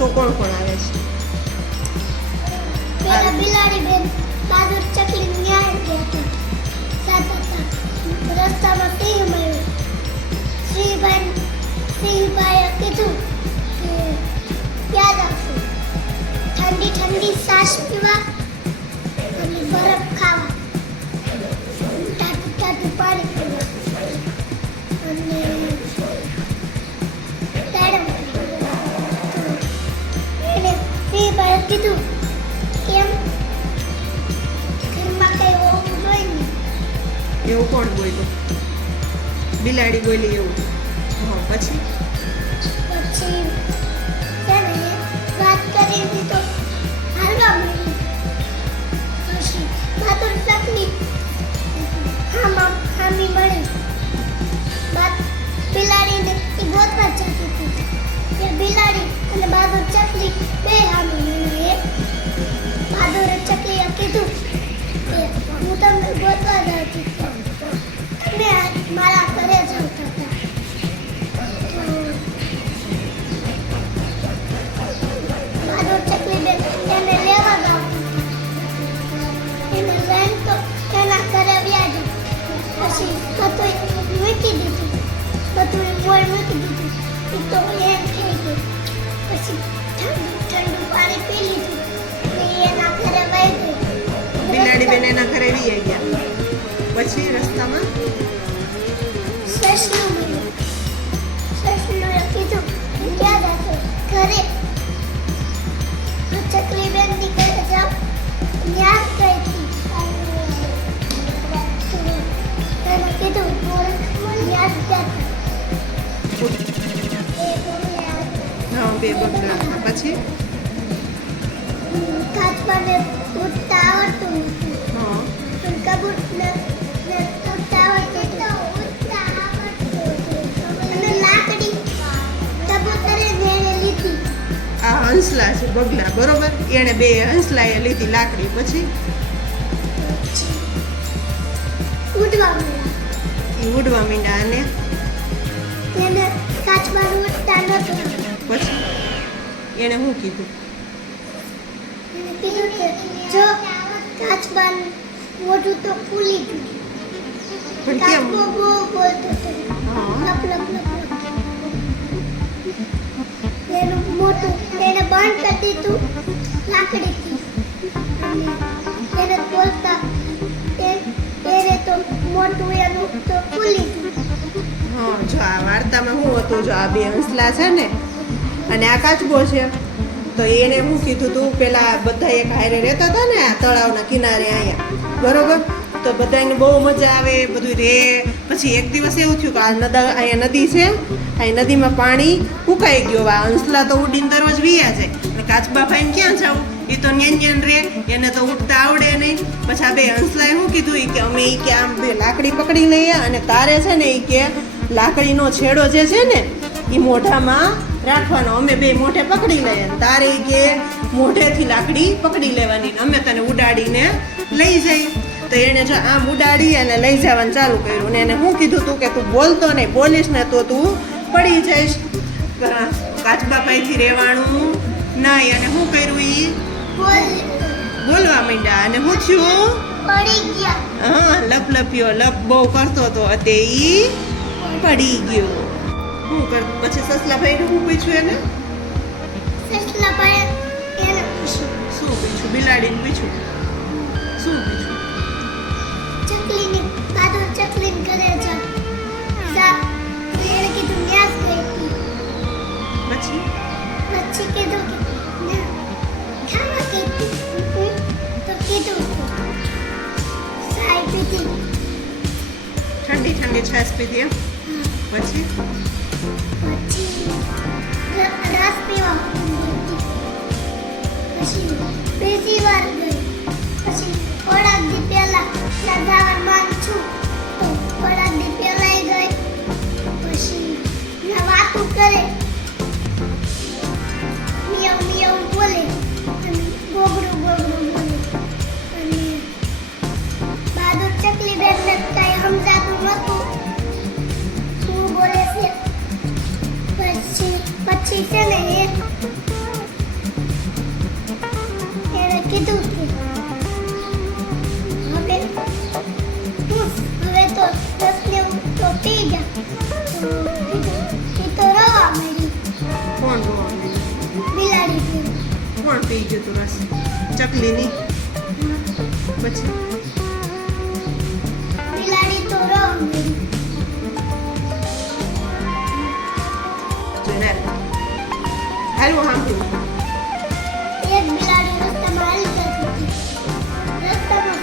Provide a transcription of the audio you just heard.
તો કોણ કોણ આવે છે? પેલા બિલાડી બેન બહાદુર ચકલી ન્યાય ગયા હતા. રસ્તામાં સિંહ મળ્યો. શ્રીભાઈ સિંહભાઈએ કીધું કે ક્યાં જાશો ઠંડી ઠંડી સાસ પીવા અને બરફ ખાવા. એવું કોણ બોલ્યું? બિલાડી બોલી એવું. હા પછી? હું ન્યાસ જતી હા. બે બગલા પછી? પછી કાચબાને આ છે બગલા બરોબર? એણે બે હંસલાએ લીધી લાકડી પછી. એ ઉડવા માંડ્યા અને પછી એણે શું કીધું? જો કાચબાન મોઢું તો ફૂલી ગયું. પણ કેમ? બહુ બોલતો હતો લપ લપ લપ લપ. એનું મોટું એને તું લાકડીથી અને બોલતા એને તો મોટું એનું તો ફૂલી હા, જો આ વાર્તામાં હું હતું, જો આ બે હંસલા છે ને, અને આ કાચબો છે, તો એને હું કીધું તું, પેલા બધા એક હારે રહેતા હતા ને આ તળાવના કિનારે અહીંયા, બરોબર? તો બધાને બહુ મજા આવે, બધું રે પછી એક દિવસ એવું થયું કે આ નદા, અહીંયા નદી છે, આ નદીમાં પાણી ઉકાઈ ગયો. આ હંસલા તો ઉડીને દરરોજ વીયા જાય. અને કાચબા ભાઈને ક્યાં જાઉં? એ તો ન્યાન ન્યાન રે, એને તો ઉઠતા આવડે નહીં. પછી આ બે હંસલાએ શું કીધું? એ કે, અમે એ કે આમ બે લાકડી પકડી લઈએ અને તારે છે ને એ કે લાકડીનો છેડો જે છે ને એ મોઢામાં રાખવાનો. અમે બે મોઢે પકડી લઈએ તારે એ કે મોઢેથી લાકડી પકડી લેવાની અમે તને ઉડાડીને લઈ જઈ તો એણે જો આમ ઉડાડી અને લઈ જવાનું ચાલુ કર્યું ને એને શું કીધું તું કે, તું બોલતો નહીં, બોલીશ ને તો તું પડી જઈશ. કાચબાપાઈથી રહેવાનું નહીં અને શું કર્યું ઈ? બોલવા માંડ્યા અને હું થયું પડી ગયા. હા લપલપ્યો લપ બહુ કરતો હતો તે ઈ પડી ગયો. શું કર પછી સસલા સસલાભાઈને શું પૂછ્યું એને? સસલા ભાઈ એને શું પૂછ્યું બિલાડીને પૂછ્યું શું પૂછ્યું ચકલીને ચકલી ચકલીને કરે છે સા એને કીધું ન્યાસ કરી પછી? પછી કીધું કે છાશ પીધી એમ પછી રસ પીવા પછી બીજી વાર ગઈ. પછી થોડાક દી છું. થોડાક દી પહેલા ગઈ. પછી વાતું કરે. કોણ પી ગયું તું રસ ચકલી ની પછી બિલાડી તો રવા મળી જોઈને હાલ. હાલું સાંભળ્યું એક બિલાડી રસ્તામાં હાલી જતી હતી રસ્તામાં